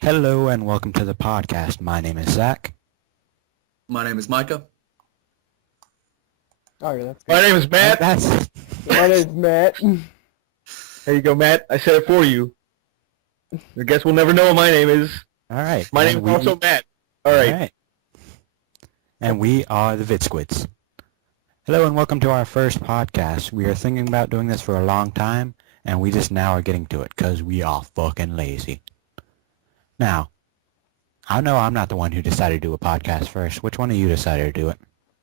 Hello and welcome to the podcast. My name is Zach. My name is Micah. Oh, yeah, that's My good. name is Matt. My name's Matt. There you go, Matt. I said it for you. I guess we'll never know what my name is. All right. My name is also Matt. All right. And we are the VidSquids. Hello and welcome to our first podcast. We are thinking about doing this for a long time, and we just now are getting to it because we are fucking lazy. Now, I know I'm not the one who decided to do a podcast first. Which one of you decided to do it?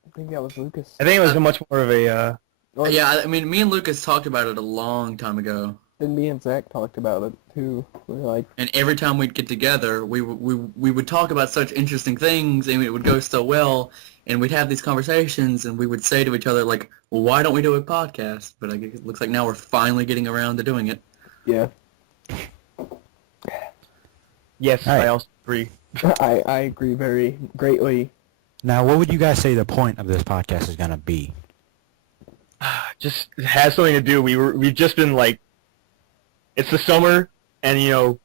I think that was Lucas. I think it was much more of a... Yeah, I mean, me and Lucas talked about it a long time ago. Then me and Zach talked about it too. We were like, And every time we'd get together, we would talk about such interesting things, and it would go so well, and we'd have these conversations, and we would say to each other, like, well, why don't we do a podcast? But I guess it looks like now we're finally getting around to doing it. yeah. Yes, All right. I also agree. I agree very greatly. Now, what would you guys say the point of this podcast is going to be? Just it has something to do. We've just been like... It's the summer, and, you know,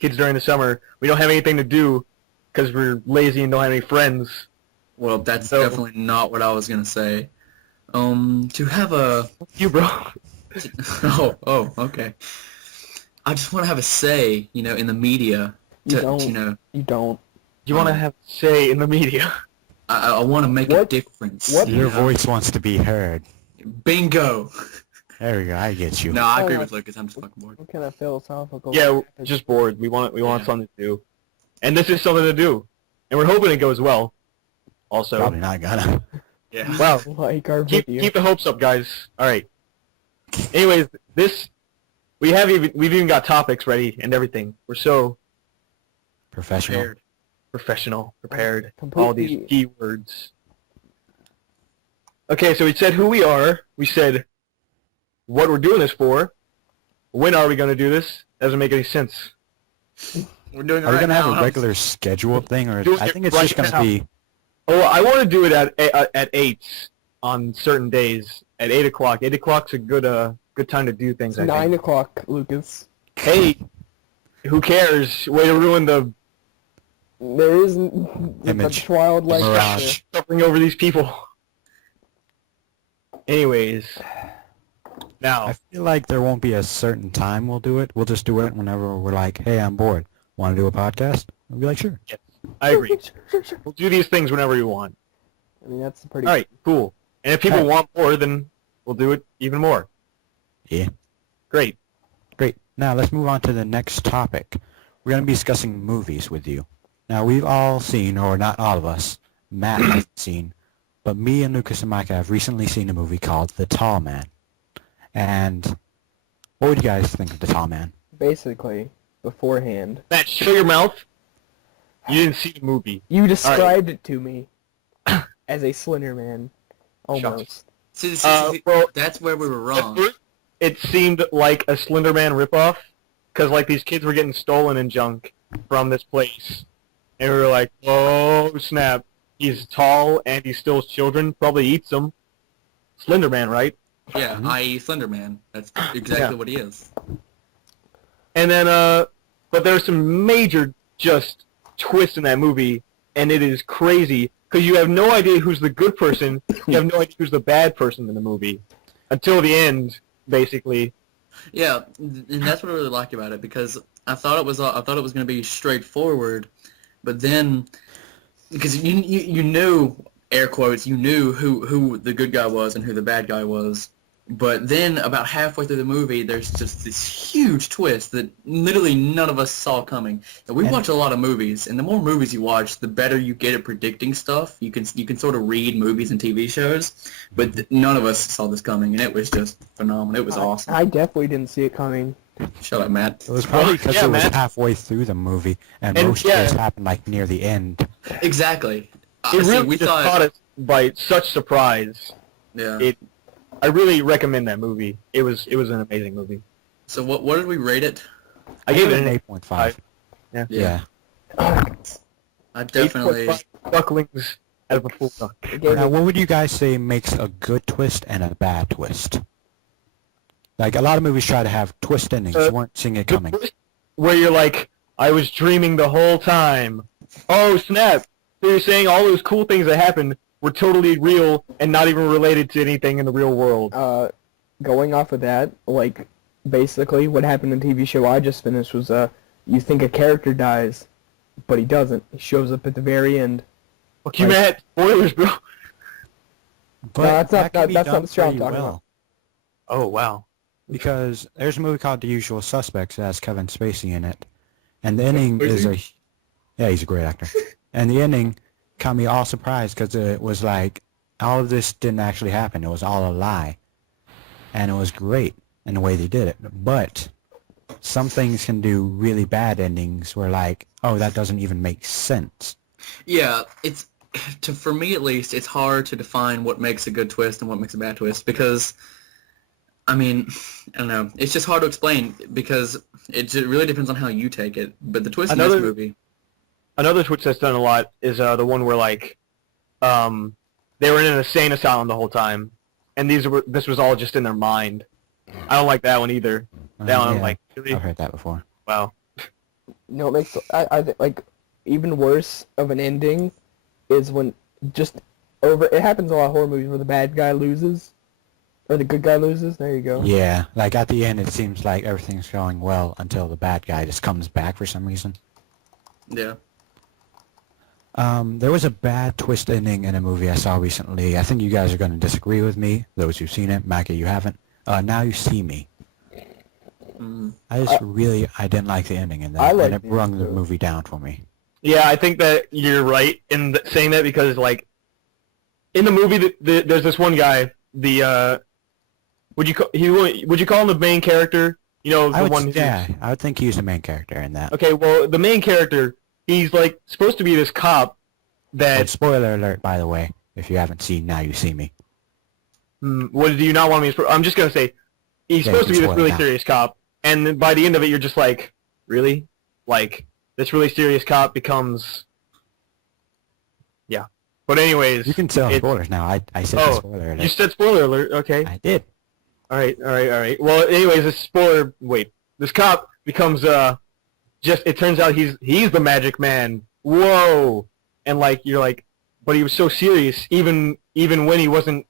kids during the summer, we don't have anything to do because we're lazy and don't have any friends. Well, that's So- definitely not what I was going to say. To have a... You, bro. Oh, okay. I just want to have a say, in the media. You don't. You don't. You want to have say in the media. I want to make a What? difference. What? Your voice wants to be heard. Bingo! There we go. I get you. No, I agree Oh. with Lucas. I'm just fucking bored. What kind of philosophical? Yeah, we're just bored. We want Yeah. something to do. And this is something to do. And we're hoping it goes well. Also. Probably not gonna. Yeah. Wow. like our Keep video. the hopes up, guys. All right. Anyways, we've even got topics ready and everything. We're so Professional. Prepared. professional, prepared. Completely- All these keywords. Okay, so we said who we are. We said what we're doing this for. When are we going to do this? Doesn't make any sense. We're doing it Are we right going to now. have a regular scheduled thing, or Doing I it think it's right just going to now. be... Oh, I want to do it at 8 on certain days. At 8 o'clock. 8 o'clock's a good time to do things. It's I 9 think. o'clock, Lucas. Hey, who cares? Way to ruin the There isn't Image. the wildlife. Mirage. suffering over these people. Anyways, now I feel like there won't be a certain time we'll do it. We'll just do it whenever we're like, hey, I'm bored. Want to do a podcast? We'll be like, sure. I agree. Sure. We'll do these things whenever we want. I mean, that's pretty. All right, cool. And if people Alright. want more, then we'll do it even more. Yeah. Great. Great. Now let's move on to the next topic. We're going to be discussing movies with you. Now we've all seen, or not all of us, Matt has seen, but me and Lucas and Micah have recently seen a movie called The Tall Man. And what would you guys think of The Tall Man? Basically, beforehand, Matt, shut your mouth. You didn't see the movie. you described it to me as a Slender Man, almost. See, Well, that's where we were at wrong. first, it seemed like a Slender Man ripoff, because like these kids were getting stolen and junk from this place, and we were like, oh snap, he's tall and he steals children, probably eats them. Slender Man, right? Yeah, i.e. Slender Man. That's exactly Yeah. what he is. And then, but there's some major just twists in that movie, and it is crazy, because you have no idea who's the good person, you have no idea who's the bad person in the movie, until the end, basically. Yeah, and that's what I really like about it, because I thought it was going to be straightforward, but then because you knew, air quotes, you knew who the good guy was and who the bad guy was. But then about halfway through the movie, there's just this huge twist that literally none of us saw coming. And we watch a lot of movies, and the more movies you watch, the better you get at predicting stuff. You can sort of read movies and TV shows, but none of us saw this coming, and it was just phenomenal. It was awesome. I definitely didn't see it coming. Shut up, Matt. It was probably because Yeah, it was man. halfway through the movie, and And, most yeah. twists happened like near the end. Exactly. It See, really we just thought, caught us by such surprise. yeah. I really recommend that movie. It was an amazing movie. So what did we rate it? I gave it an 8.5. Yeah. Yeah. I definitely. 8.5 ducklings out of a full duck. It gave Now, it- what would you guys say makes a good twist and a bad twist? Like, a lot of movies try to have twist endings. You weren't seeing it coming. Where you're like, I was dreaming the whole time. Oh, snap. So you're saying all those cool things that happened were totally real and not even related to anything in the real world. Going off of that, like, basically what happened in the TV show I just finished was, you think a character dies, but he doesn't. He shows up at the very end. Fuck you, Matt. Spoilers, bro. But that's that can be not done the show I'm pretty talking well. about. Oh, wow. Because there's a movie called The Usual Suspects that has Kevin Spacey in it. And the ending Is is he? Yeah, he's a great actor. And the ending caught me all surprised because it was like, all of this didn't actually happen. It was all a lie. And it was great in the way they did it. But some things can do really bad endings where like, oh, that doesn't even make sense. Yeah, for me at least, it's hard to define what makes a good twist and what makes a bad twist because, I mean, I don't know. It's just hard to explain because it really depends on how you take it. But the twist in this movie... Another twist that's done a lot is the one where, like, they were in an insane asylum the whole time, and this was all just in their mind. I don't like that one either. That one, Yeah, like, really? I've heard that before. Wow. No, it makes I think like even worse of an ending is when just it happens in a lot of horror movies where the bad guy loses or the good guy loses. There you go. Yeah, like at the end it seems like everything's going well until the bad guy just comes back for some reason. Yeah. There was a bad twist ending in a movie I saw recently. I think you guys are going to disagree with me, those who've seen it. Mackie, you haven't. Now You See Me. I didn't like the ending in that, and it brought the movie down for me. Yeah, I think that you're right in saying that because, like, in the movie, there's this one guy. Would you call him the main character? You know, the one. Yeah, I would think he's the main character in that. Okay, well, the main character, he's like supposed to be this cop that. And spoiler alert, by the way, if you haven't seen Now You See Me. What do you not want me to? I'm just gonna say, he's supposed to be this really serious cop, and then by the end of it, you're just like, really, like this really serious cop becomes. Yeah, but anyways, You can tell spoilers now. I said the spoiler alert. You said spoiler alert. Okay. I did. All right. Well, anyways, this spoiler. Wait, this cop becomes it turns out he's the magic man. Whoa! And like you're like, but he was so serious, even when he wasn't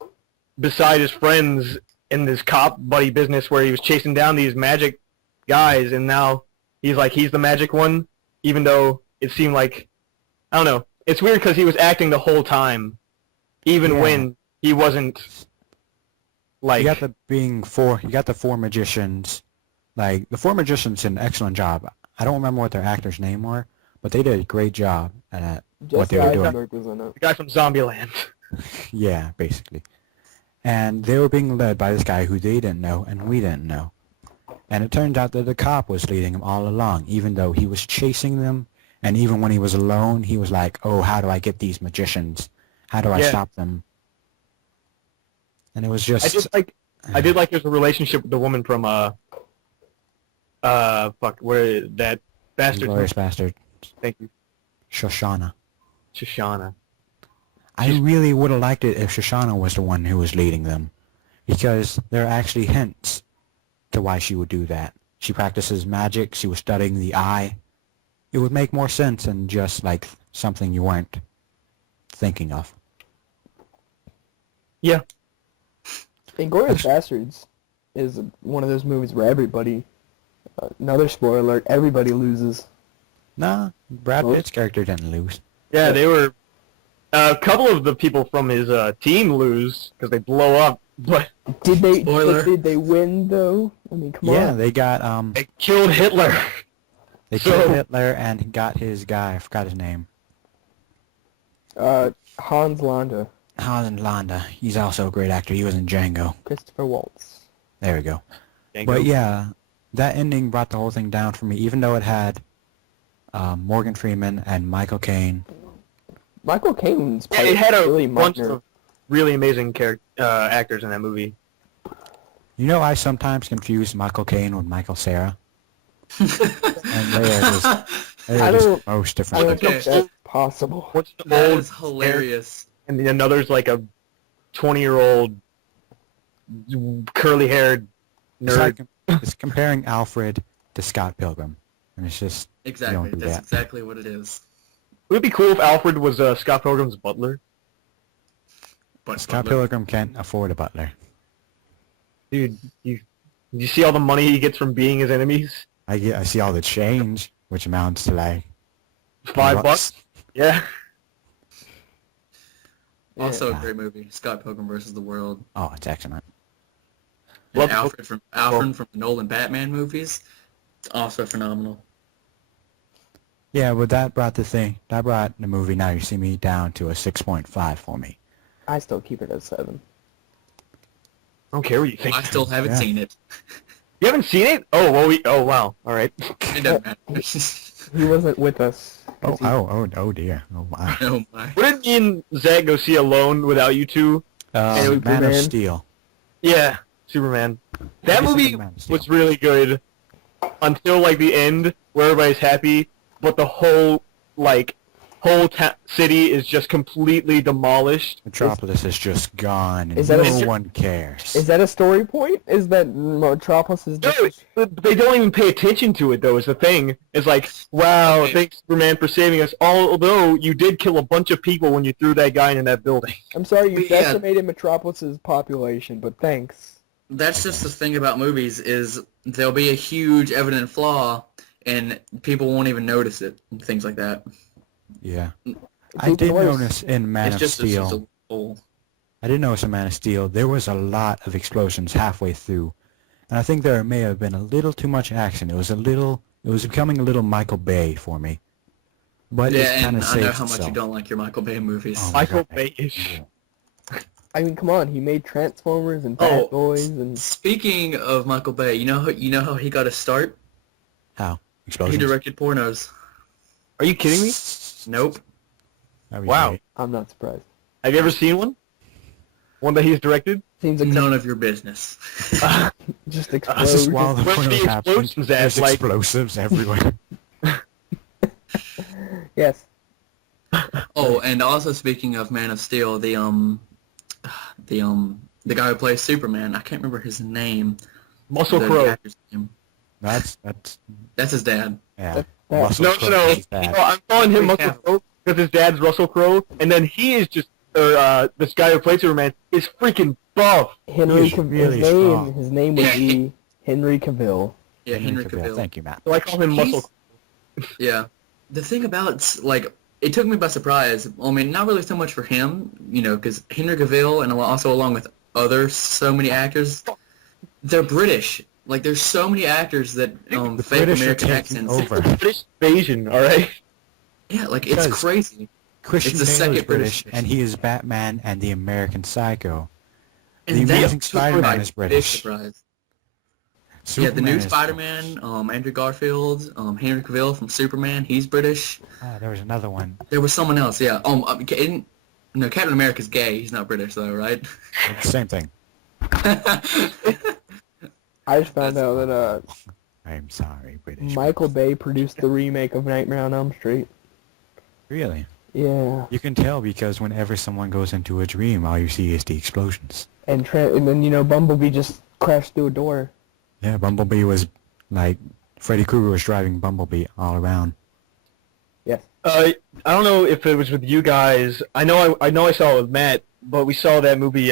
beside his friends in this cop buddy business where he was chasing down these magic guys, and now he's the magic one, even though it seemed like, I don't know. It's weird because he was acting the whole time, even when he wasn't. Like you got the four magicians. Like the four magicians did an excellent job. I don't remember what their actor's name were, but they did a great job at what they were doing. The guy from Zombieland. Yeah, basically. And they were being led by this guy who they didn't know and we didn't know. And it turned out that the cop was leading them all along, even though he was chasing them. And even when he was alone, he was like, oh, how do I get these magicians? How do I stop them? And it was just... I did like there's a relationship with the woman from, where that bastard... Glorious Bastard. Thank you. Shoshana. I really would have liked it if Shoshana was the one who was leading them, because there are actually hints to why she would do that. She practices magic, she was studying the eye. It would make more sense than just, like, something you weren't thinking of. Yeah. Inglourious Bastards is one of those movies where everybody, another spoiler alert, everybody loses. Nah, Brad Pitt's character didn't lose. Yeah, they were... a couple of the people from his team lose because they blow up, but... Did they win, though? I mean, come on. Yeah, they got, They killed Hitler! They killed Hitler and got his guy, I forgot his name. Hans Landa. Hans Landa. He's also a great actor. He was in Django. Christopher Waltz. There we go. Django. But yeah, that ending brought the whole thing down for me, even though it had Morgan Freeman and Michael Caine. Michael Caine's it had a really bunch minor. of really amazing actors in that movie. You know, I sometimes confuse Michael Caine with Michael Cera. And they are just most different. I don't think that's possible. What's the That old is hilarious. and another's like a 20-year-old curly-haired nerd. It's comparing Alfred to Scott Pilgrim. And it's just, Exactly. do That's that. exactly what it is. Would it be cool if Alfred was Scott Pilgrim's butler? But Scott Pilgrim can't afford a butler. Dude, you see all the money he gets from being his enemies? I see all the change, which amounts to like $5? Yeah. Also Yeah. a great movie, Scott Pilgrim versus the World. Oh, it's excellent. And Love the Alfred from the Nolan Batman movies. It's also phenomenal. Yeah, but that brought the movie Now You See Me down to a 6.5 for me. I still keep it at 7. I don't care what you think. I still haven't Yeah. seen it. You haven't seen it? Oh, well, oh, wow. All right. It doesn't matter. He wasn't with us. Oh dear. Oh wow. Oh my. What did me and Zach go see alone without you two? Man of Superman. Steel. Yeah, Superman. That Have you movie seen Man of Steel? was really good until, like, the end, where everybody's happy, but the whole city is just completely demolished. Metropolis is just gone, and Is that no a- one cares. Is that a story point? Is that Metropolis is No, just... but they don't even pay attention to it, though, is the thing. It's like, wow, Okay. thanks, Superman, for saving us, although you did kill a bunch of people when you threw that guy in that building. I'm sorry, you But yeah. decimated Metropolis's population, but thanks. That's just the thing about movies is there'll be a huge evident flaw and people won't even notice it and things like that. Yeah. It's I even did worse. notice in Man It's of just Steel. I did notice in Man of Steel there was a lot of explosions halfway through, and I think there may have been a little too much action. It was becoming a little Michael Bay for me. But Yeah, it's kind and of I know saved how much you itself. don't like your Michael Bay movies. Oh my Michael God. Bay-ish. I mean, come on, he made Transformers and Oh. Bad Boys and... Speaking of Michael Bay, you know how he got his start? How? He Explosions? directed pornos. Are you kidding me? Nope. That'd be Wow. great. I'm not surprised. Have you ever seen one? One that he's directed? Seems like None of your business. just This is explode. while the Where's porno the is happening. explosions at? There's Like- explosives everywhere. Yes. Oh, and also speaking of Man of Steel, the guy who plays Superman, I can't remember his name. Muscle The Crowe. actor's name. That's That's his dad. yeah. That- Russell No, Crowe no, no. is bad. I'm calling him We Muscle have- Crowe because his dad's Russell Crowe, and then he is just, this guy who plays Superman is freaking buff. Henry He's Cavill. really his strong. name. His name would Yeah, be Henry Cavill. Yeah, Henry Cavill. Thank you, Matt. So I call him He's- Muscle Yeah. The thing about, like, it took me by surprise. I mean, not really so much for him, because Henry Cavill and also along with so many actors, they're British. Like, there's so many actors that The fake British are American taking accents. over. British invasion, alright? Yeah, like, it's Because- crazy. Christian It's the Bale second is British, British. and he is Batman and the American Psycho. And The that Amazing took me Spider-Man by is big British. surprise. Superman yeah, the new is- Spider-Man, Andrew Garfield, Henry Cavill from Superman, he's British. There was another one. There was someone else, yeah. No, Captain America's gay. He's not British, though, right? It's the same thing. I just found out that I'm sorry, British. Michael Bay produced the remake of Nightmare on Elm Street. Really? Yeah. You can tell because whenever someone goes into a dream, all you see is the explosions. And then Bumblebee just crashed through a door. Yeah, Bumblebee was like Freddy Krueger was driving Bumblebee all around. Yes. I don't know if it was with you guys. I know I saw it with Matt, but we saw that movie,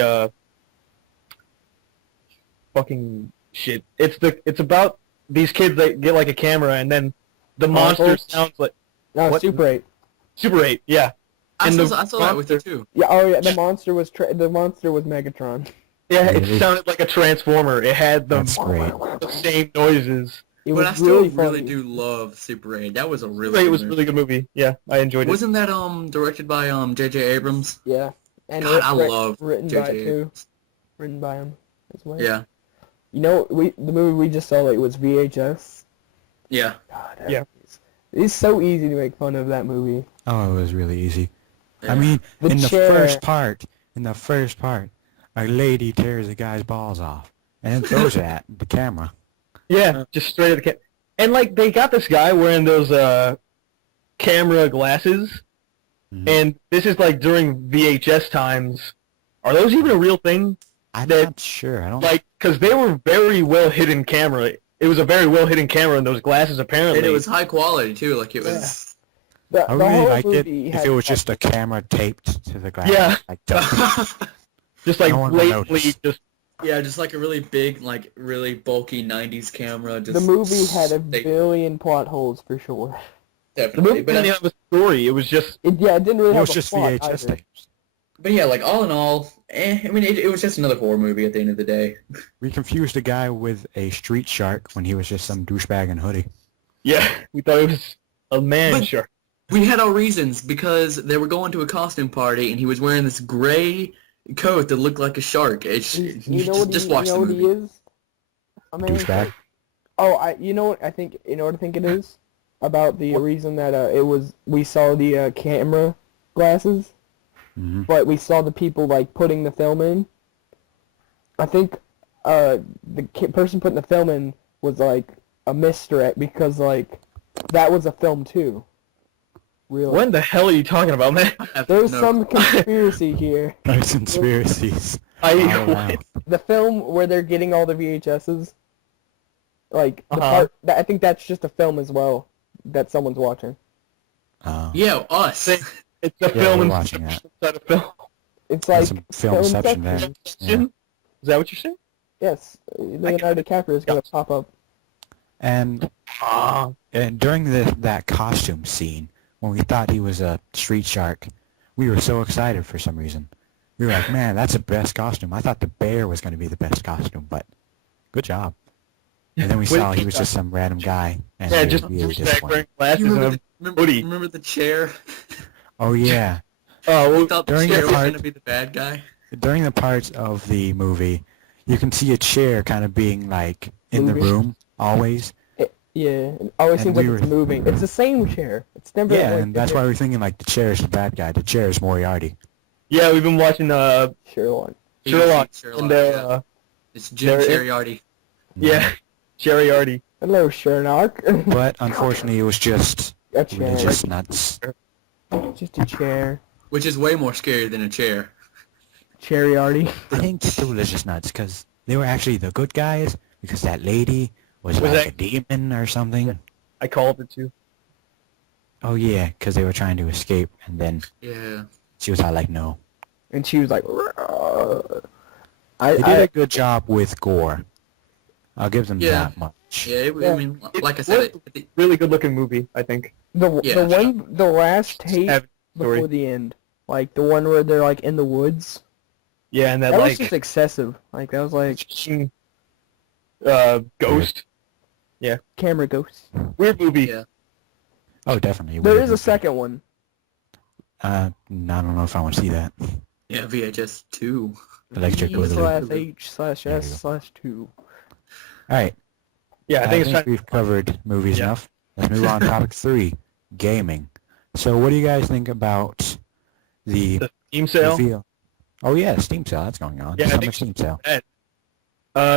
fucking shit. It's about these kids that get like a camera and then the monster sounds like No, What? Super 8. Super 8, yeah. I And saw that with you, too. Yeah. Oh yeah. The monster was Megatron. Yeah, it Really? sounded like a transformer. It had That's great. the same noises. It But was I still really really funny. do love Super 8. That was a really Super 8 good was a movie. really good movie. Yeah, I enjoyed it. Wasn't that directed by J.J. Abrams? Yeah. And God, I love written by J.J. it too. Abrams. Written by him as well. Yeah. The movie we just saw like was VHS. Yeah. God, Yeah. It's so easy to make fun of that movie. Oh, it was really easy. Yeah. I mean, The in the chair. first part, a lady tears a guy's balls off and then throws it at the camera. Yeah, just straight at the camera. And like they got this guy wearing those camera glasses, Mhm. and this is like during VHS times. Are those even a real thing? I'm that- not sure. I don't. Like, because they were very well hidden camera it was a very well hidden camera in those glasses apparently. And it was high quality too. Like it was. I would really like it if it was just a camera taped to the glass. Yeah. Like, just like no one will blatantly notice. just Yeah, just like a really big, like really bulky '90s camera. Just The movie had a billion plot holes for sure. the definitely, movie didn't have a story. It was just It didn't really it have was a just plot VHS either. tapes. but yeah, like all in all, I mean, it was just another horror movie at the end of the day. We confused a guy with a street shark when he was just some douchebag in a hoodie. yeah. We thought it was a man But- shark. We had our reasons because they were going to a costume party and he was wearing this gray coat that looked like a shark. It's, You know what just he, watch you the know what movie. he is? I mean, Douchebag. oh, you know what I think? You know what I think it is about the reason that we saw the camera glasses, Hmm. but we saw the people like putting the film in. I think the person putting the film in was like a misdirect because like that was a film too. Really. What in the hell are you talking about, man? I have There's no- some conspiracy here. Nice conspiracies. I all around. The film where they're getting all the VHSs, like the Uh-huh. part that I think that's just a film as well that someone's watching. Yeah, us. It's a Yeah, film we're and watching that. inside a film. It's There's like some filmception there. Filmception. Is that what you're saying? Yes, Leonardo DiCaprio is gonna pop up. And Ah. during that costume scene, when we thought he was a street shark, we were so excited for some reason. We were like, man, that's the best costume. I thought the bear was going to be the best costume, but good job. And then we Wait, saw he was just some random guy, and Yeah, we just were really douchebag disappointed. wearing glasses You and remember, a hoodie. remember the chair? Oh yeah, Oh, We well, thought the during the chair was part- going to be the bad guy. during the parts of the movie, you can see a chair kind of being like in the Moving. room always. Yeah, it always And seems like we it's were- moving. It's the same chair. It's never. Yeah, like, and that's why we're thinking like the chair is the bad guy. The chair is Moriarty. yeah, we've been watching Sherlock. Sherlock, Sherlock, and yeah. It's Jim they're- Chariardi. yeah, Jerry Artie. Hello, Sherlock. But unfortunately, it was just A chair. religious nuts. Just a chair. Which is way more scary than a chair. Cherry Artie. I didn't get the religious nuts because they were actually the good guys because that lady was Was like that- a demon or something. I called it too. Oh yeah, because they were trying to escape, and then Yeah. she was all like, "No." And she was like, They did a good job with gore. I'll give them Yeah. that much. Yeah, I mean, like I It said, was really good looking movie, I think. Yeah. the last tape Have- before story. the end, like the one where they're like in the woods. Yeah, and that That was like just excessive. Like that was like ghost. camera ghosts. Weird movie. Yeah. Oh, definitely. There weird is a movie. second one. I don't know if I want to see that. Yeah, VHS 2. Electric Boogaloo. /H/S/2. All right. Yeah, I think it's trying. we've covered movies Yeah. enough. Let's move on to topic 3, gaming. So what do you guys think about the The Steam sale. reveal? Oh yeah, Steam sale. That's going on. Yeah, I Summer think- Steam sale.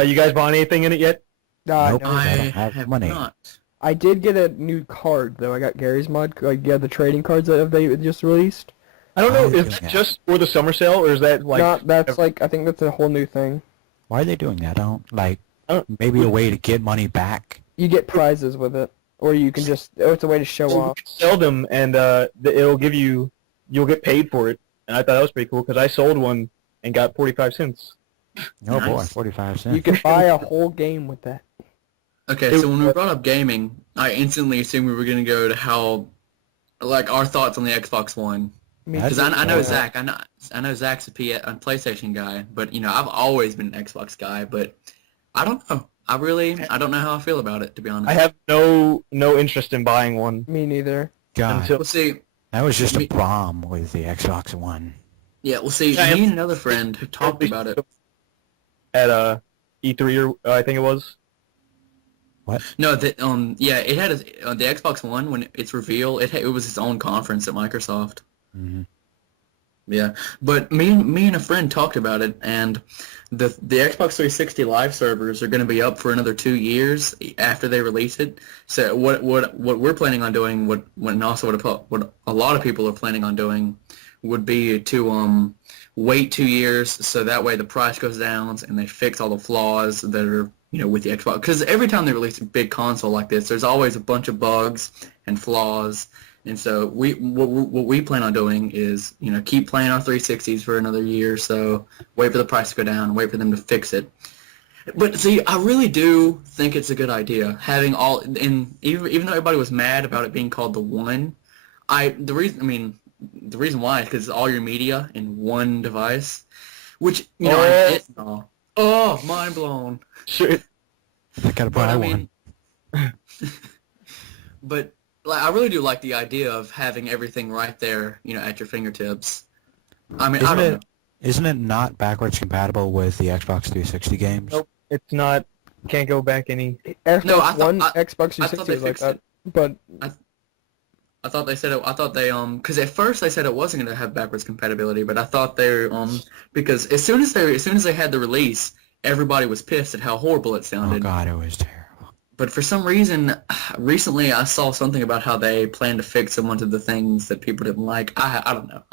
You guys bought anything in it yet? Nope. No, I I don't have have money. not. I did get a new card though. I got Gary's mod. Like yeah, the trading cards that they just released. I don't know. Oh, Is yeah. that just for the summer sale, or is that like? Not that's like I think that's a whole new thing. Why are they doing that? I don't like. I don't- Maybe a way to get money back. You get prizes with it, or you can just. Oh, it's a way to show you off. can sell them, and it'll give you. You'll get paid for it, and I thought that was pretty cool because I sold one and got 45 cents. Oh boy, Nice. 45 cents. You can buy a whole game with that. Okay, It- so when we brought up gaming, I instantly assumed we were going to go to how, like, our thoughts on the Xbox One. Me That's- Because I know Yeah. Zach, I know Zach's a PlayStation guy, but, you know, I've always been an Xbox guy, but I don't know. I don't know how I feel about it, to be honest. I have no interest in buying one Me neither. God, until. We'll see. that was just a Me- bomb with the Xbox One. Yeah, we'll see. Yeah, Me and another friend who talked about it. At E3 or I think it was. No, yeah, it had the Xbox One when its reveal. It was its own conference at Microsoft. Hmm. Yeah, but me and a friend talked about it, and the Xbox 360 Live servers are going to be up for another 2 years after they release it. So what we're planning on doing, and also what a lot of people are planning on doing, would be to wait 2 years so that way the price goes down and they fix all the flaws that are with the Xbox. Because every time they release a big console like this, there's always a bunch of bugs and flaws. And so what we plan on doing is, keep playing our 360s for another year or so, wait for the price to go down, wait for them to fix it. But see, I really do think it's a good idea having all, and even though everybody was mad about it being called the One, the reason why is because it's all your media in one device, which I get and all. Oh, mind blown. Shit. I gotta buy one. But I really do like the idea of having everything right there, at your fingertips. I mean, I don't know. Isn't it not backwards compatible with the Xbox 360 games? Nope, it's not. Can't go back any. Xbox One, Xbox 360 is like that. But I thought they said it. I thought they because at first they said it wasn't going to have backwards compatibility, but I thought they because as soon as they had the release, everybody was pissed at how horrible it sounded. Oh God, it was terrible. But for some reason, recently I saw something about how they plan to fix a bunch of the things that people didn't like. I don't know.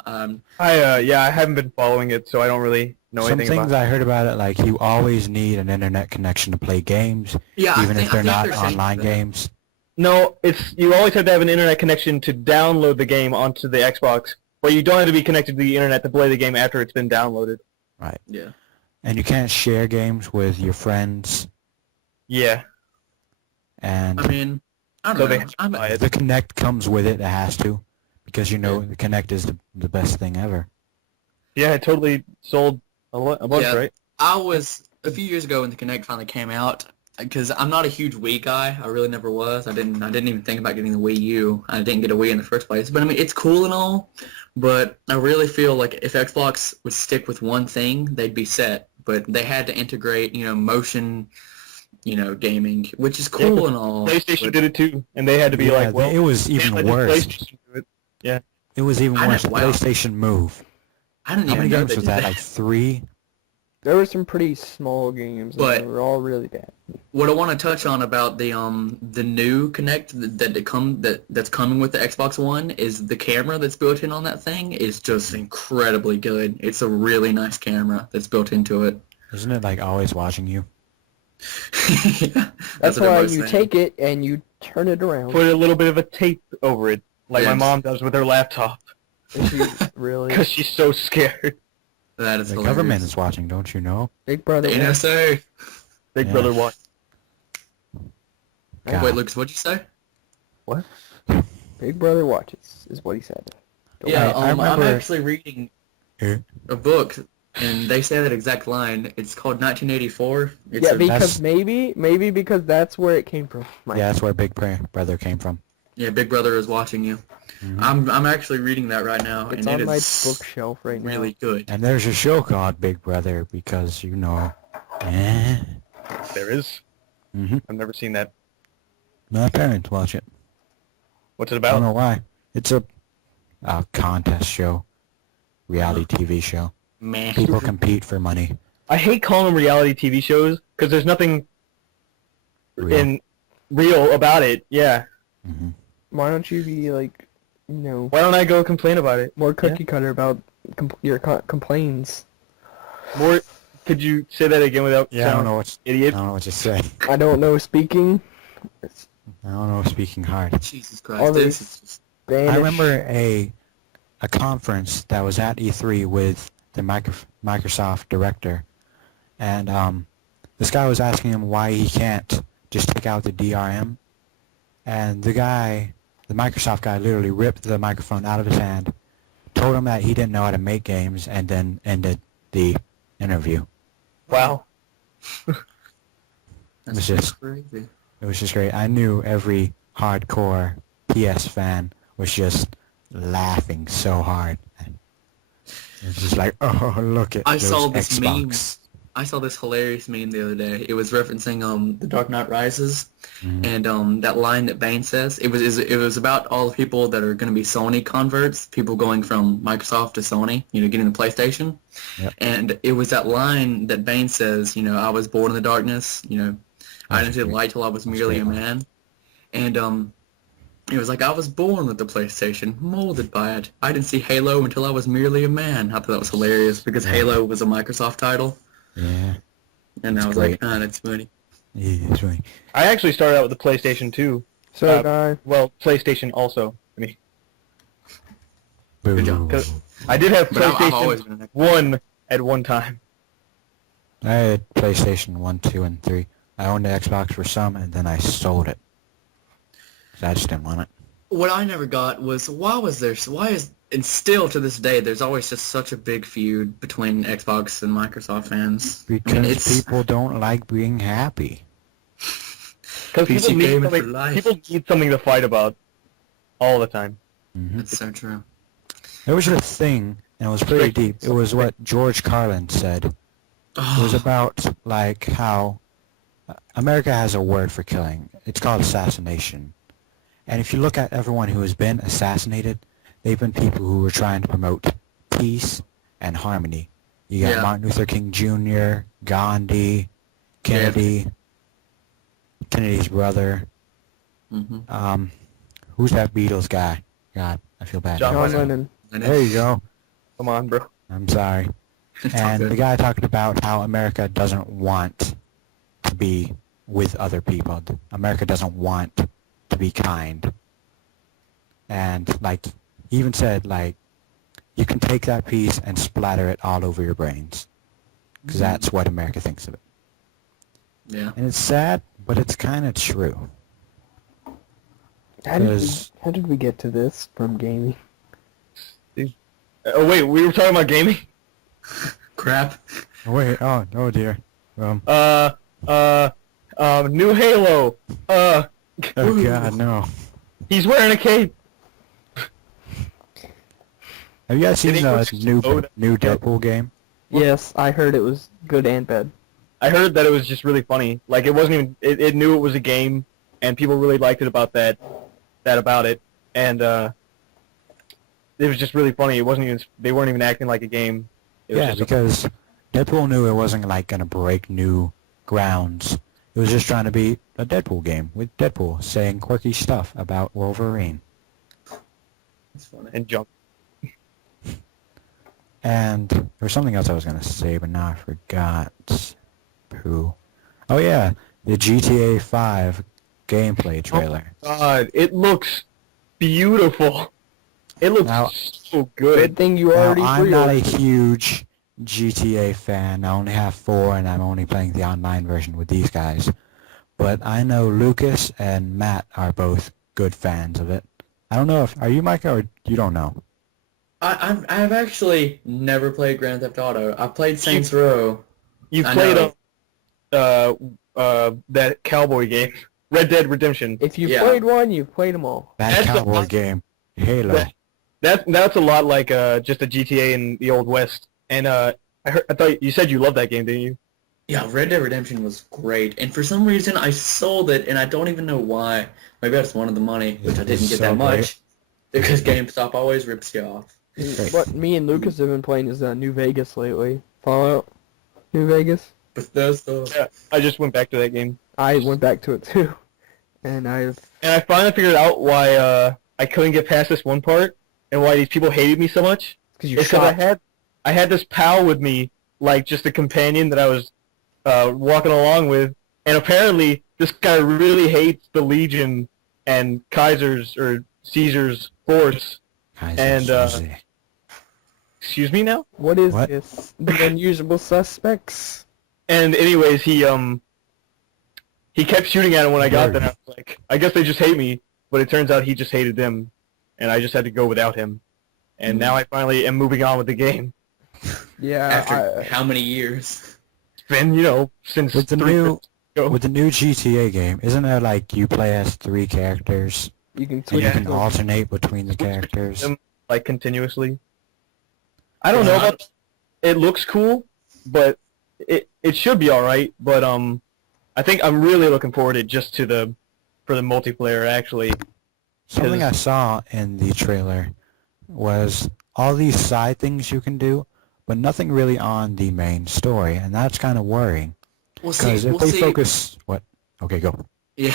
I haven't been following it, so I don't really know anything about it. Some things I heard about it, like you always need an internet connection to play games, even if they're not online games. No, you always have to have an internet connection to download the game onto the Xbox, but you don't have to be connected to the internet to play the game after it's been downloaded. Right. Yeah. And you can't share games with your friends. Yeah. And I mean, I don't know. The Kinect comes with it. It has to, because the Kinect is the best thing ever. Yeah, it totally sold a bunch, right? I was a few years ago when the Kinect finally came out. Because I'm not a huge Wii guy, I really never was. I didn't even think about getting the Wii U. I didn't get a Wii in the first place. But I mean, it's cool and all. But I really feel like if Xbox would stick with one thing, they'd be set. But they had to integrate, motion, gaming, which is cool and all. PlayStation did it too, and they had to be like, well, it was even worse. Yeah, it was even worse. The PlayStation Move. I didn't How even many know games was that? Like 3. There were some pretty small games, but they were all really bad. What I want to touch on about the new Kinect that's coming with the Xbox One is the camera that's built in on that thing is just incredibly good. It's a really nice camera that's built into it. Isn't it like always watching you? Yeah, that's why you take it and you turn it around. Put a little bit of a tape over it, like my mom does with her laptop. Really? Because she's so scared. That is the hilarious. government is watching, don't you know? Big Brother. The NSA. Big Brother watch. Wait, Lucas, what'd you say? What? Big Brother watches is what he said. I'm actually reading a book, and they say that exact line. It's called 1984. Because maybe because that's where it came from. Yeah, that's where Big Brother came from. Yeah, Big Brother is watching you. Mm-hmm. I'm actually reading that right now, it's and on my bookshelf right now. Really good. And there's a show called Big Brother because There is. Mm-hmm. I've never seen that. My parents watch it. What's it about? I don't know why. It's a contest show, reality TV show. Man. People compete for money. I hate calling them reality TV shows because there's nothing real about it. Yeah. Mm-hmm. Why don't you be like, Why don't I go complain about it? More cookie cutter about your complaints. More. Could you say that again without I don't know what idiot? I don't know what to say. I don't know speaking. I don't know speaking hard. Jesus Christ. This is just... I remember a conference that was at E3 with the Microsoft director, and this guy was asking him why he can't just take out the DRM, and the Microsoft guy literally ripped the microphone out of his hand, told him that he didn't know how to make games, and then ended the interview. Wow. That's just crazy. It was just great. I knew every hardcore PS fan was just laughing so hard. It was just like, oh, look at I saw this Xbox. I saw this hilarious meme the other day. It was referencing The Dark Knight Rises, and that line that Bane says. It was about all the people that are going to be Sony converts, people going from Microsoft to Sony, getting the PlayStation. Yep. And it was that line that Bane says, I was born in the darkness, I didn't see the light till I was merely a man. And it was like, I was born with the PlayStation, molded by it. I didn't see Halo until I was merely a man. I thought that was hilarious because Halo was a Microsoft title. Yeah. And I was great. like, that's funny. Yeah, that's right. I actually started out with the PlayStation 2. So did I. Well, PlayStation also. I mean, Good job. Boo. I did have But I've always PlayStation been an 1 at one time. I had PlayStation 1, 2, and 3. I owned the Xbox for some, and then I sold it. 'Cause I just didn't want it. What I never got was and still to this day there's always just such a big feud between Xbox and Microsoft fans. Because people don't like being happy. Because PC gaming for life. people need something to fight about all the time. Hmm That's so true. There was a thing, and it was pretty deep. It was what George Carlin said. It was about, like, how America has a word for killing. It's called assassination. And if you look at everyone who has been assassinated, they've been people who were trying to promote peace and harmony. You got Yeah. Martin Luther King Jr., Gandhi, Kennedy, Kennedy's brother. Mm-hmm. Who's that Beatles guy? God, I feel bad. John John Lennon. Lennon. There you go. Come on, bro. I'm sorry. And the guy talked about how America doesn't want to be with other people. America doesn't want to be kind. And, like, he even said, like, you can take that piece and splatter it all over your brains. Because that's what America thinks of it. Yeah. And it's sad, but it's kind of true. How did, we, 'Cause- how did we get to this from gaming? Oh wait, we were talking about gaming. Crap. Wait, oh dear. New Halo. Oh god, no. He's wearing a cape. Have you guys seen Did the English new explode? Deadpool game? Yes, I heard it was good and bad. I heard that it was just really funny. Like it wasn't even. It knew it was a game, and people really liked it about that about it, and it was just really funny. It wasn't even. They weren't even acting like a game. It was Yeah, just because Deadpool knew it wasn't like gonna break new grounds. It was just trying to be a Deadpool game with Deadpool saying quirky stuff about Wolverine. That's funny. and jump. And there was something else I was gonna say, but now I forgot. Who? Oh yeah, the GTA 5 gameplay trailer. God, it looks beautiful. It looks Now- so good. Good thing you Now, already I'm not a pre-ordered. huge GTA fan. I only have 4, and I'm only playing the online version with these guys. But I know Lucas and Matt are both good fans of it. I don't know if are you, Micah, or you don't know. I've actually never played Grand Theft Auto. I played Saints Row. You I played know. that cowboy game, Red Dead Redemption. If you Yeah. played one, you've played them all. That That's cowboy the- game, Halo. That's a lot like just a GTA in the Old West. And I thought you said you loved that game, didn't you? Yeah, Red Dead Redemption was great, and for some reason I sold it, and I don't even know why. Maybe I just wanted the money, which I It didn't was get so that much, great. because GameStop always rips you off. Great. What me and Lucas have been playing is New Vegas lately. Fallout New Vegas. Bethesda. Yeah. I just went back to that game, I went back to it too, and and I finally figured out why I couldn't get past this one part, and why these people hated me so much. because you It's because shot. I had this pal with me, like just a companion that I was walking along with, and apparently this guy really hates the Legion and Kaiser's or Caesar's force. Guys, and, it's easy. Excuse me now? What is What? this? The Unusual Suspects. And anyways, he kept shooting at him when I got there. And I was like, I guess they just hate me, but it turns out he just hated them, and I just had to go without him. And now I finally am moving on with the game. Yeah, After how many years? It's been, since With the 3 new years ago. with the new GTA game, isn't there like you play as 3 characters you can and switch you can to- alternate between the characters? them, like continuously. I don't know about. It looks cool, but it should be all right. But I think I'm really looking forward to just for the multiplayer actually. Something I saw in the trailer was all these side things you can do, but nothing really on the main story, and that's kind of worrying. We'll see. Because if We'll they see. focus, what? Okay, go. Yeah,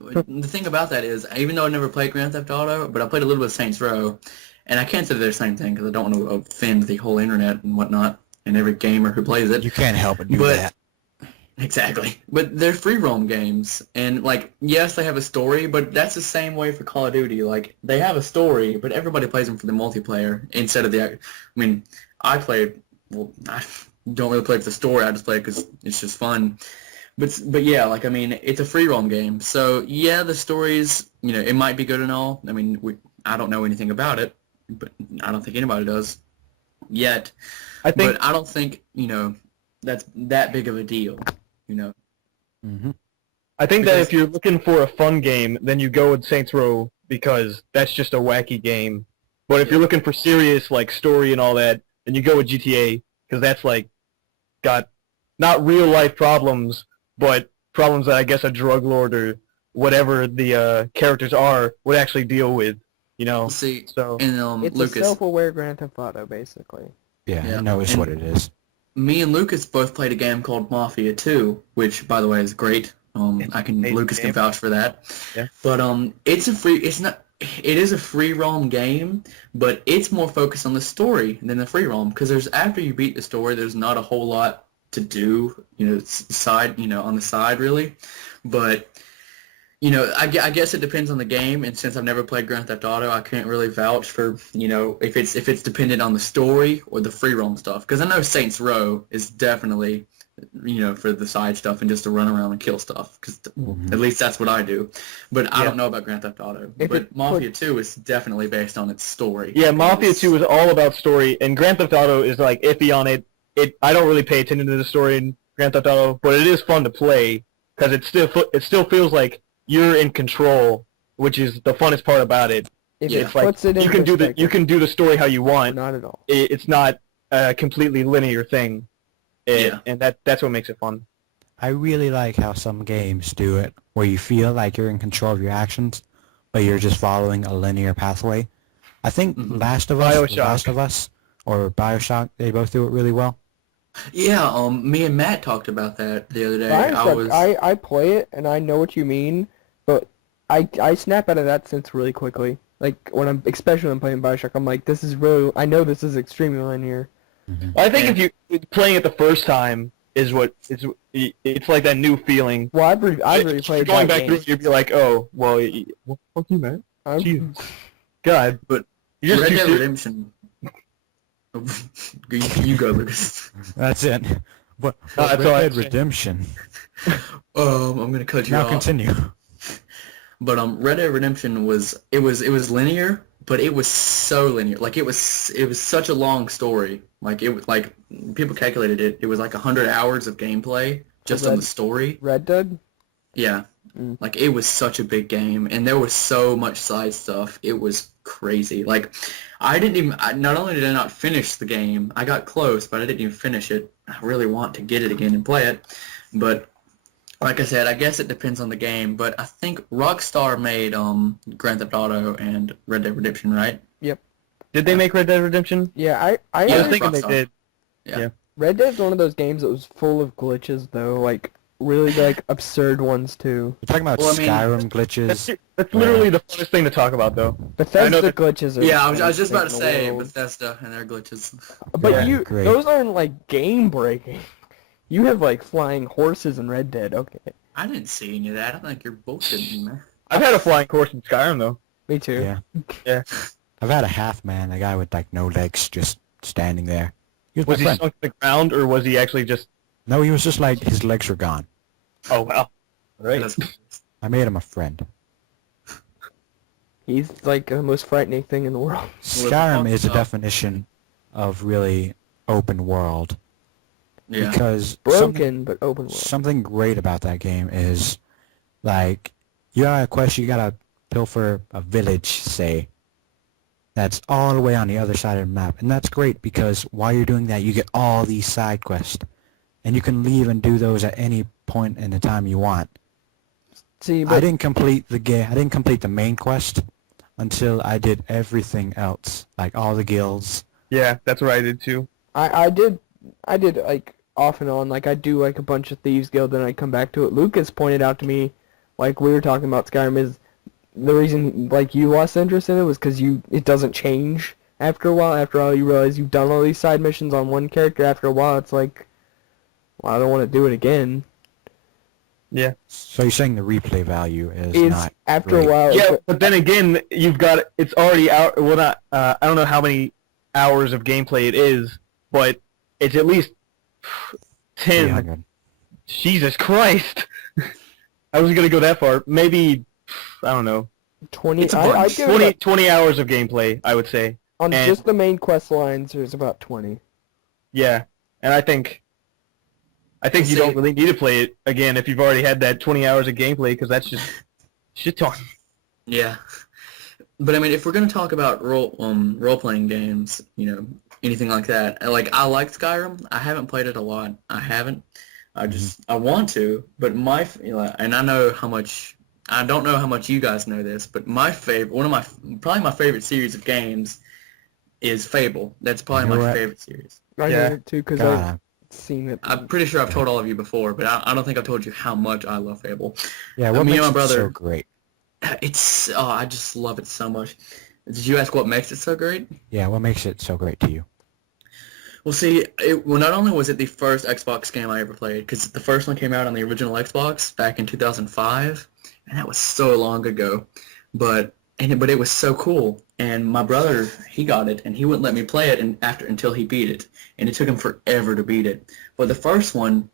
the thing about that is, even though I never played Grand Theft Auto, but I played a little bit of Saints Row, and I can't say they're the same thing because I don't want to offend the whole internet and whatnot, and every gamer who plays it. You can't help but do But- that. Exactly. But they're free roam games, and like, yes, they have a story, but that's the same way for Call of Duty. Like, they have a story, but everybody plays them for the multiplayer instead of the. I mean, I play. Well, I don't really play for the story. I just play it because it's just fun. But yeah, like I mean, it's a free roam game, so yeah, the stories, it might be good and all. I mean, I don't know anything about it, but I don't think anybody does yet. I think But I don't think that's that big of a deal. You know. Mm-hmm. I think that Because- if you're looking for a fun game, then you go with Saints Row because that's just a wacky game. But if you're looking for serious like story and all that, then you go with GTA because that's like got not real life problems, but problems that I guess a drug lord or whatever the characters are would actually deal with. See, So and It's a Lucas, self-aware Grand Theft Auto, basically. Yeah, Yeah, I know it's and- what it is. me and Lucas both played a game called Mafia 2, which, by the way, is great. amazing Lucas can game. vouch for that. Yeah. But it is a free roam game, but it's more focused on the story than the free roam because after you beat the story, there's not a whole lot to do, on the side really. But I guess it depends on the game, and since I've never played Grand Theft Auto, I can't really vouch for, if it's dependent on the story or the free roam stuff. Because I know Saints Row is definitely, for the side stuff and just to run around and kill stuff. Because at least that's what I do. But I Yeah. don't know about Grand Theft Auto. If But it Mafia 2 is definitely based on its story. yeah, Mafia It's- 2 is all about story, and Grand Theft Auto is like iffy on it. I don't really pay attention to the story in Grand Theft Auto, but it is fun to play because it still feels like you're in control, which is the funnest part about it. If Yeah, it It's like puts it in you can do the story how you want. not at all. It's not a completely linear thing. Yeah. And that's what makes it fun. I really like how some games do it, where you feel like you're in control of your actions, but you're just following a linear pathway. I think Mhm. Last of Us, or BioShock, they both do it really well. Yeah, me and Matt talked about that the other day. I play it and I know what you mean, but I snap out of that sense really quickly. Like especially when I'm playing Bioshock, I'm like, I know this is extremely linear. I think Yeah. if you playing it the first time is it's like that new feeling. Well, I've really If played you're going that back game. through it, you'd be like, oh, well, what the fuck you, man? I'm- Jesus. God. But You're just Red too Dead serious. Redemption. you go, Lucas. That's it. But No, that's Red all I Dead have to say. Redemption. I'm gonna cut you Now off. continue. But Red Dead Redemption was linear, but it was so linear. Like it was such a long story. Like people calculated it. It was like 100 hours of gameplay just on Red- the story. Red Dead. Yeah. Mm. Like it was such a big game, and there was so much side stuff. It was crazy. Like not only did I not finish the game, I got close, but I didn't even finish it. I really want to get it again and play it, but like I said, I guess it depends on the game. But I think Rockstar made Grand Theft Auto and Red Dead Redemption, right? Did they make Red Dead Redemption? Yeah, I I Yeah, was thinking they Rockstar. did. Red Dead's one of those games that was full of glitches though, like really like absurd ones too. You're talking about Well, I mean, Skyrim glitches. That's literally the funnest thing to talk about, though. Bethesda that- glitches are Yeah, I the was just about to funnest thing in say the world. Bethesda and their glitches. But Yeah, great. those aren't like game breaking. You have like flying horses in Red Dead. Okay, I didn't see any of that. I think you're bullshitting me, man. I've had a flying horse in Skyrim, though. me too. Yeah. Yeah. I've had a half man, a guy with like no legs, just standing there. He was, Was my he friend. sunk to the ground, or was he actually just... No, he was just like his legs were gone. Oh, wow. Right. That's I made him a friend. He's like the most frightening thing in the world. Skyrim is a Oh. definition of really open world yeah. because Broken but open world. something great about that game is like you got a quest, you gotta pilfer a village, say, that's all the way on the other side of the map, and that's great because while you're doing that, you get all these side quests, and you can leave and do those at any point in the time you want. See, I but didn't complete the game. I didn't complete the main quest until I did everything else, like all the guilds. Yeah, that's what I did, too. I did like off and on. Like I do like a bunch of Thieves Guild, then I come back to it. Lucas pointed out to me, like we were talking about Skyrim, is the reason like you lost interest in it was because it doesn't change after a while. After all, you realize you've done all these side missions on one character. After a while, it's like, well, I don't want to do it again. So you're saying the replay value is Is not after great. a while. Yeah, but then again, it's already out. Well, not. I don't know how many hours of gameplay it is, but it's at least 10. 300. Jesus Christ! I wasn't gonna go that far. Maybe I don't know. 20. It's a I'd bunch. give it 20, 20 hours of gameplay, I would say. on and- just the main quest lines. There's about 20. Yeah, and I think you don't really need to play it again if you've already had that 20 hours of gameplay, because that's just shit talk. Yeah. But I mean, if we're gonna talk about role playing games, anything like that, like I like Skyrim. I haven't played it a lot. I haven't. I want to, but and I know how much. I don't know how much you guys know this, but probably my favorite series of games is Fable. That's probably You know my what? favorite series. I Yeah. know it too because God, I've seen it. I'm pretty sure I've told all of you before, but I don't think I've told you how much I love Fable. yeah, what me makes and my it so brother- great? I just love it so much. Did you ask what makes it so great? Yeah, what makes it so great to you? Well, see, not only was it the first Xbox game I ever played, because the first one came out on the original Xbox back in 2005, and that was so long ago, but it was so cool. And my brother, he got it, and he wouldn't let me play it until he beat it, and it took him forever to beat it. But the first one,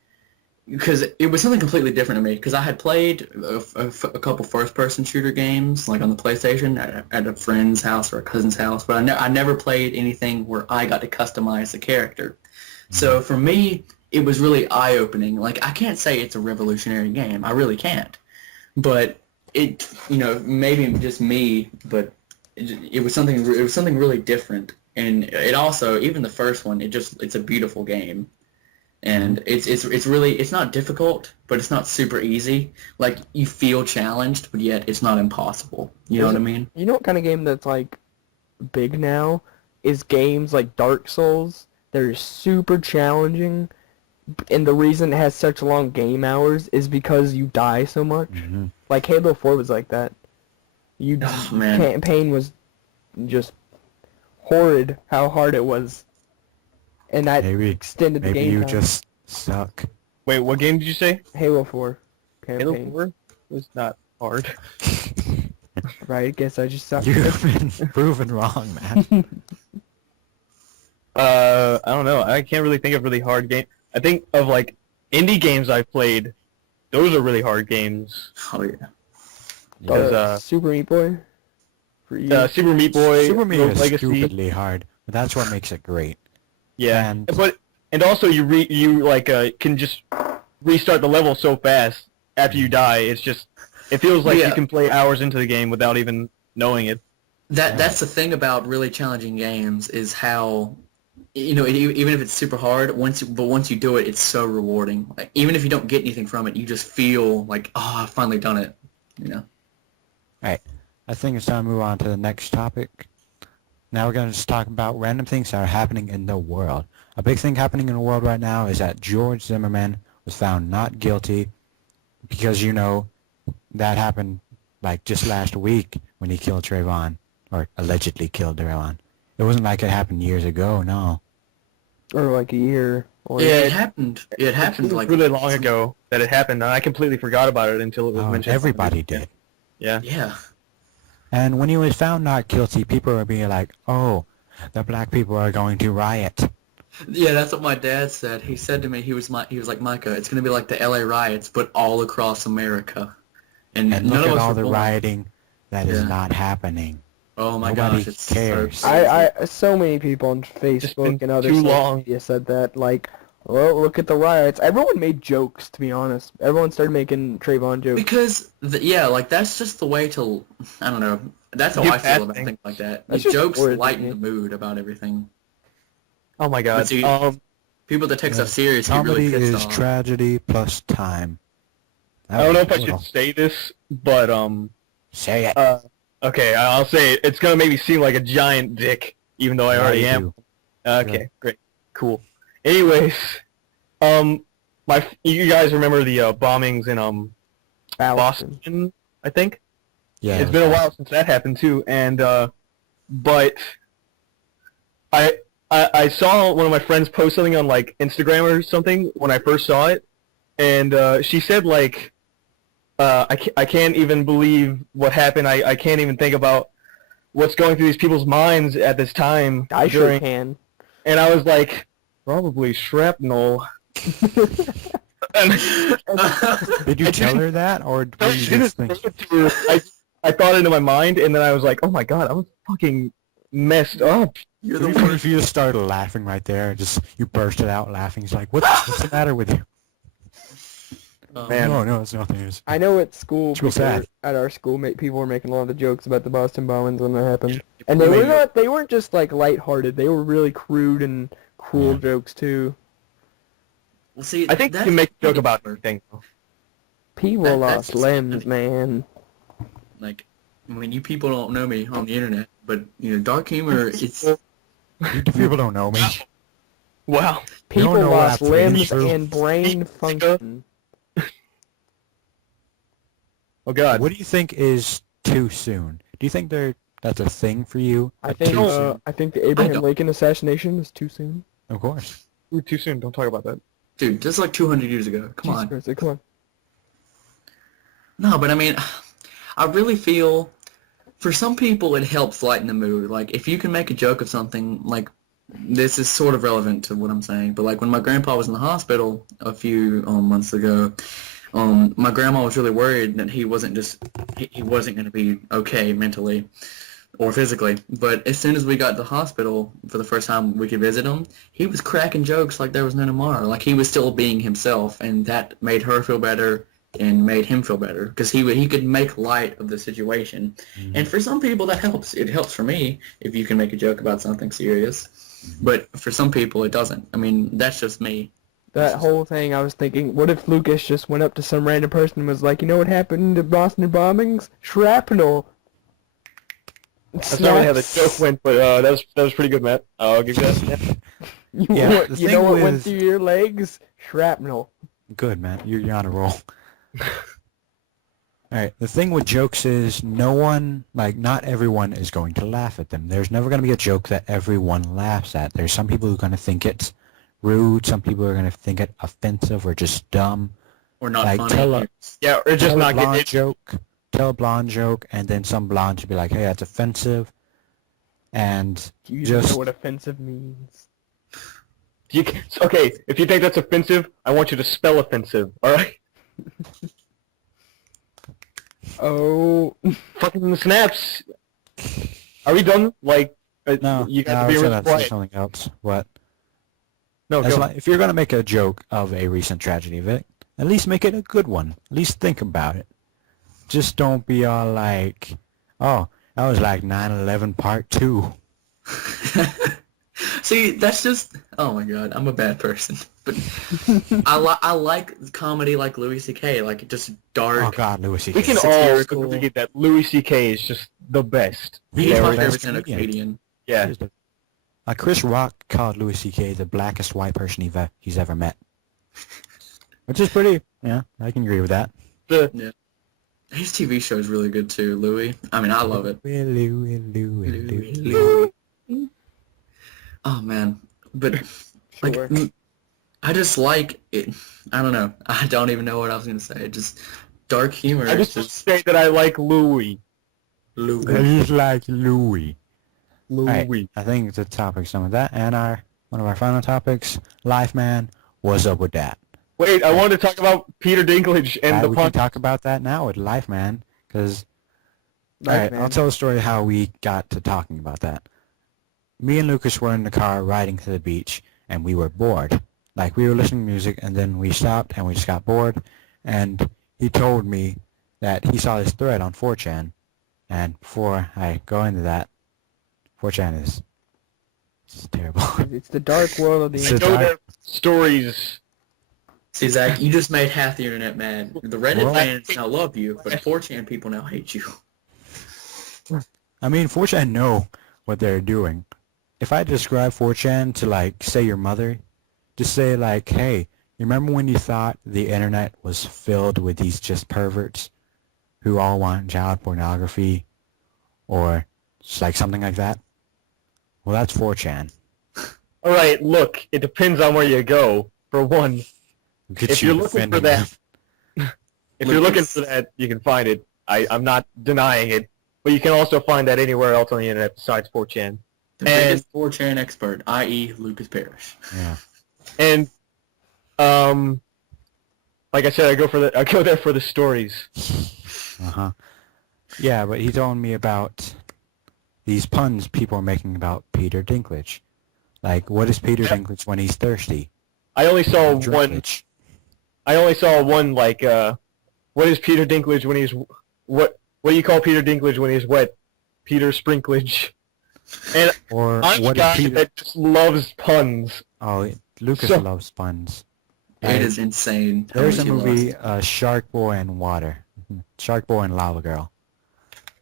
because it was something completely different to me, because I had played a couple first-person shooter games, like on the PlayStation, at a friend's house or a cousin's house, but I never played anything where I got to customize the character. So for me, it was really eye-opening. Like, I can't say it's a revolutionary game. I really can't. But it, maybe just me, but it was something really different. And it also, even the first one, it's a beautiful game. And it's not difficult, but it's not super easy. Like, you feel challenged, but yet it's not impossible. You know what I mean? You know what kind of game that's like big now is games like Dark Souls. They're super challenging, and the reason it has such long game hours is because you die so much. Mm-hmm. Like Halo 4 was like that. Oh, man. Campaign was just horrid how hard it was, and that Maybe extended the maybe game you time. just suck. Wait, what game did you say? Halo 4 Halo campaign. 4 was not hard. Right? I guess I just suck. You've been proven wrong, man. I don't know. I can't really think of really hard games. I think of like indie games I've played. Those are really hard games. Oh, yeah. Because, Super Meat Boy. For you. Super Meat Boy, Super Meat Rogue is Legacy. stupidly hard, but that's what makes it great. Yeah, And- and also you can just restart the level so fast after you die. It feels like Yeah. you can play hours into the game without even knowing it. That's the thing about really challenging games is how, even if it's super hard, once you do it, it's so rewarding. Like, even if you don't get anything from it, you just feel like, oh, I've finally done it. Alright, I think it's time to move on to the next topic. Now we're going to just talk about random things that are happening in the world. A big thing happening in the world right now is that George Zimmerman was found not guilty because, that happened like just last week when he killed Trayvon, or allegedly killed Trayvon. It wasn't like it happened years ago, no. Or like a year. Or Yeah, it happened. It happened It was like really long ago that it happened, and I completely forgot about it until it was Oh, mentioned. everybody did. Yeah. Yeah. And when he was found not guilty, people were being like, oh, the black people are going to riot. Yeah, that's what my dad said. He said to me, he was like, Micah, it's going to be like the LA riots, but all across America. And And none look of at us all were the born. rioting that is Yeah. not happening. Oh my Nobody gosh, it's cares. so crazy. so many people on been Facebook and other too social long. media said that, like, well, look at the riots. Everyone made jokes, to be honest. Everyone started making Trayvon jokes. Because, that's just the way to, I don't know, that's how Get I feel past about things. things like that. That's The just jokes horrid, lighten isn't the it? mood about everything. Oh my god. But see, people that take Yeah. stuff serious get Comedy really pissed is off. tragedy plus time. That I don't know was if I brutal. should say this, but Say it. okay, I'll say it. It's gonna make me seem like a giant dick, even though I Yeah, already you am. do. Okay, great, cool. Anyways, you guys remember the bombings in Boston. Boston? I think Yeah. it's been a while since that happened too, and but I saw one of my friends post something on like Instagram or something when I first saw it, and she said like I can't even believe what happened. I can't even think about what's going through these people's minds at this time. I sure can. And I was like, probably shrapnel. And Did you tell her that, or I were you didn't just say thinking? it to her. I thought it into my mind, and then I was like, oh my god, I was fucking messed up. You're It'd the be funny worst. if you just started laughing right there, just you bursted out laughing. It's like, what's the matter with you? Man. No, it's nothing. It's, I know at school, It's real people sad. at our school, people were making a lot of jokes about the Boston bombings when that happened, Yeah, and they maybe. were not. They weren't just like lighthearted. They were really crude and cruel Yeah. jokes too. Well, see, I think you that's can make a joke pretty about hard. everything. People That's lost just- limbs, man. Like, I mean, you people don't know me on the internet, but dark humor, it's you people don't know me. Wow. People know what lost I've been limbs through. and brain function. Oh god. What do you think is too soon? Do you think that's a thing for you? I think. Too soon? I think the Abraham don't- Lincoln assassination is too soon. Of course. Ooh, too soon. Don't talk about that. dude, just like 200 years ago. Come on. Jesus Christ, come on. No, but I mean, I really feel for some people it helps lighten the mood. Like if you can make a joke of something, like this is sort of relevant to what I'm saying, but like when my grandpa was in the hospital a few months ago, my grandma was really worried that he wasn't going to be okay mentally or physically. But as soon as we got to the hospital for the first time we could visit him, he was cracking jokes like there was no tomorrow. Like he was still being himself, and that made her feel better and made him feel better because he could make light of the situation. Mm-hmm. And for some people that helps. It helps for me if you can make a joke about something serious. But for some people it doesn't. I mean, that's just me. That whole thing, I was thinking, what if Lucas just went up to some random person and was like, you know what happened in the Boston bombings? Shrapnel. That's not really how the joke went, but that was pretty good, Matt. I'll give you that. You, Yeah, the you thing know what went with- through your legs? Shrapnel. Good, man. You're on a roll. Alright, the thing with jokes is not everyone is going to laugh at them. There's never going to be a joke that everyone laughs at. There's some people who are going to think it's rude, some people are going to think it offensive or just dumb. Or not Like, funny. tell a- Yeah, or just Tell a not blonde get it. joke, tell a blonde joke, and then some blonde should be like, hey, that's offensive. And You Just- know what offensive means. Okay, if you think that's offensive, I want you to spell offensive, alright? Oh, Fucking snaps! Are we done? Like, no, you got no, to be so really that's quiet. something else. What? No, That's go. like, if you're gonna make a joke of a recent tragedy, Vic, at least make it a good one. At least think about it. Just don't be all like, "Oh, that was like 9/11 Part 2." See, that's just, oh my god, I'm a bad person. But I like comedy like Louis C.K., like just dark. Oh God, Louis C.K. We can all satirical. agree that Louis C.K. is just the best. He's He's the my best favorite stand-up comedian. comedian. Yeah. Chris Rock called Louis C.K. the blackest white person he's ever met, which is pretty. Yeah, I can agree with that. His TV show is really good too, Louis. I mean, I love it. Louis. Oh man, but sure. like, I just like it. I don't know. I don't even know what I was gonna say. Just dark humor. I It's just say that I like Louis. Louis. He's like Louis. Louis. Right, I think it's a topic, some of that, and one of our final topics, Life Man. What's up with that? Wait, I wanted to talk about Peter Dinklage and the We can punch. talk about that now with Life Man, because Life I'll Man. tell the story how we got to talking about that. Me and Lucas were in the car riding to the beach, and we were bored. Like, we were listening to music, and then we stopped, and we just got bored, and he told me that he saw this thread on 4chan, and before I go into that, 4chan is it's terrible. It's the dark world of the It's I a internet. know dark- their stories. See, Zach, you just made half the internet mad. The Reddit Well- fans now love you, but 4chan people now hate you. I mean, 4chan know what they're doing. If I describe 4chan to, like, say your mother, just say, like, hey, you remember when you thought the internet was filled with these just perverts who all want child pornography or just, like, something like that? Well, that's 4chan. Alright, look, it depends on where you go. For one, Look at If you you're looking for defending that- them. If you're looking for that, you can find it. I'm not denying it, but you can also find that anywhere else on the internet besides 4chan. The biggest 4chan expert, i.e. Lucas Parrish. Yeah. And like I said, I go there for the stories. Uh-huh. Yeah, but he told me about these puns people are making about Peter Dinklage. Like, what is Peter Dinklage when he's thirsty? I only saw one. Drinkage. I only saw one. Like, what is Peter Dinklage when he's what? What do you call Peter Dinklage when he's wet? Peter Sprinklage. And Or I'm a what guy is Peter? that just loves puns. Oh, Lucas So- loves puns. It is insane. how There's much a he movie, loves. Shark Boy and Water. Shark Boy and Lava Girl.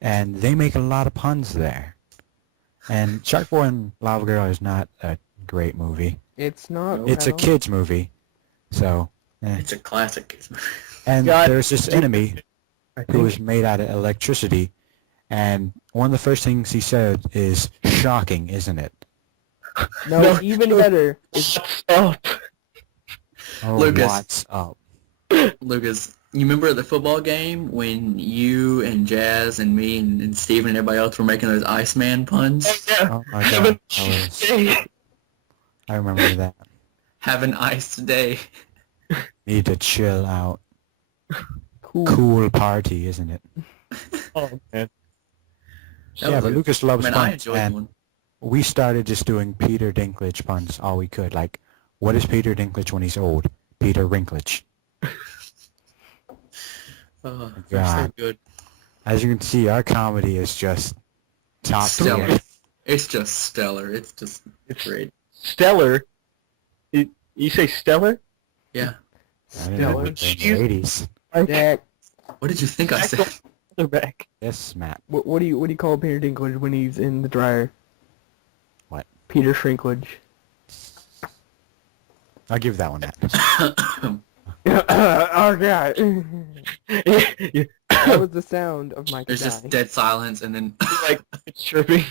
And they make a lot of puns there. And Shark Boy and Lava Girl is not a great movie. It's not. It's a kid's movie. So, It's a classic. and God, there's this enemy I who think. is made out of electricity. And one of the first things he said is, shocking, isn't it? No, No, even no. better. It's What's up? Oh, Lucas. what's up? Lucas, you remember at the football game when you and Jazz and me and Steven and everybody else were making those Iceman puns? Yeah. Oh my Have a god. nice day. I remember that. Have an ice day. Need to chill out. cool. Cool party, isn't it? Oh man. That Yeah, was but a- Lucas loves Man, I puns, enjoyed and one. we started just doing Peter Dinklage puns all we could. Like, what is Peter Dinklage when he's old? Peter Rinklage. Oh, they're so God. good. As you can see, our comedy is just top Stellar. tier. It's just stellar. It's just It's great. stellar. You say stellar? Yeah. I didn't know Stellar. it was in the 80s. Jack, What did you think I said? They're back. Yes, Matt. what do you call Peter Dinklage when he's in the dryer? What? Peter Shrinklage. I'll give that one, Matt. Oh god. You That was the sound of Mike There's just dying. dead silence, and then like it's chirping.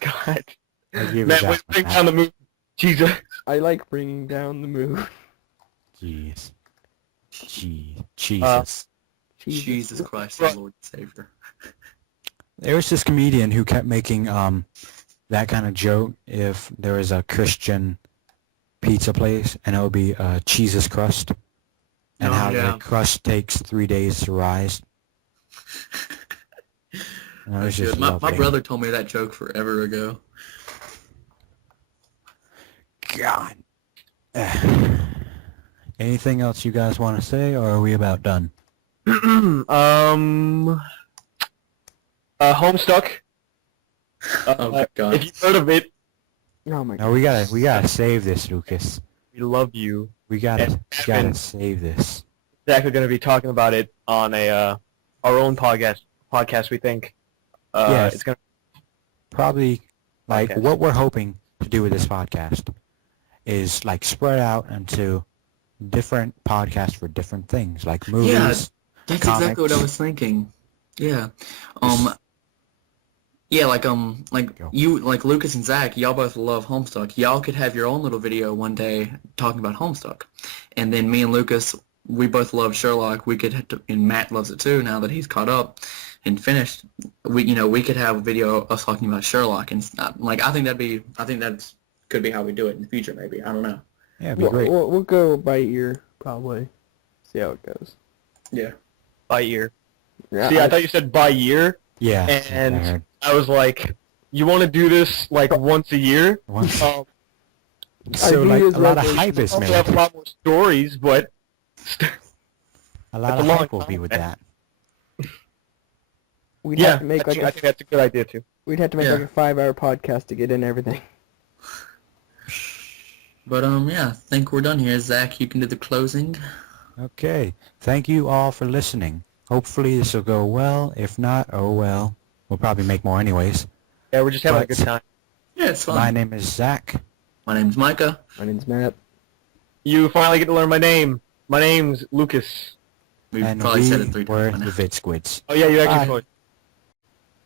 God. I'll give you Matt, that wait, bring one, down Matt. the mood. Jesus. I like bringing down the mood. Jeez. Jesus. Jesus Christ, our Lord and Savior. There was this comedian who kept making that kind of joke if there was a Christian pizza place, and it would be cheese's crust, and Oh, how yeah. the crust takes 3 days to rise. And I was That's just good. My lovely. brother told me that joke forever ago. God. Anything else you guys want to say, or are we about done? Homestuck. Oh my God. If you've heard of it, Oh my god. No, we gotta save this, Lucas. we love you. We gotta Evan. save this. We're actually going to be talking about it on our own podcast. We think. Yes. It's going to. Probably, like, Okay. what we're hoping to do with this podcast is, like, spread out into different podcasts for different things, like movies. Yeah, that's exactly what I comics. was thinking. Yeah. Like Go. you, like Lucas and Zach, y'all both love Homestuck. Y'all could have your own little video one day talking about Homestuck. And then me and Lucas, we both love Sherlock. We could, and Matt loves it too now that he's caught up and finished. We could have a video of us talking about Sherlock. And like, I think that's could be how we do it in the future, maybe. I don't know. Yeah, it'd be great. We'll go by ear, probably. See how it goes. Yeah. by year. Yeah, See, I thought you said by year, Yeah. and I heard. I was like, you want to do this like once a year? Once- Um, So, New like, Year's a lot of resolution. hype is we made. have a lot more stories, but A lot That's of a long hype will be time, with man. that. we'd yeah, have to make I like think that's a good idea too. we'd have to make Yeah. like a 5-hour podcast to get in everything. But yeah, I think we're done here. Zach, you can do the closing. Okay. Thank you all for listening. Hopefully this will go well. If not, oh well. We'll probably make more anyways. Yeah, we're just having a But- good time. Yeah, it's fun. My name is Zach. My name's Micah. My name's Matt. You finally get to learn my name. My name's Lucas. We've And probably we said it 3 were times the by now. VidSquids. Oh yeah, you actually Bye. told me.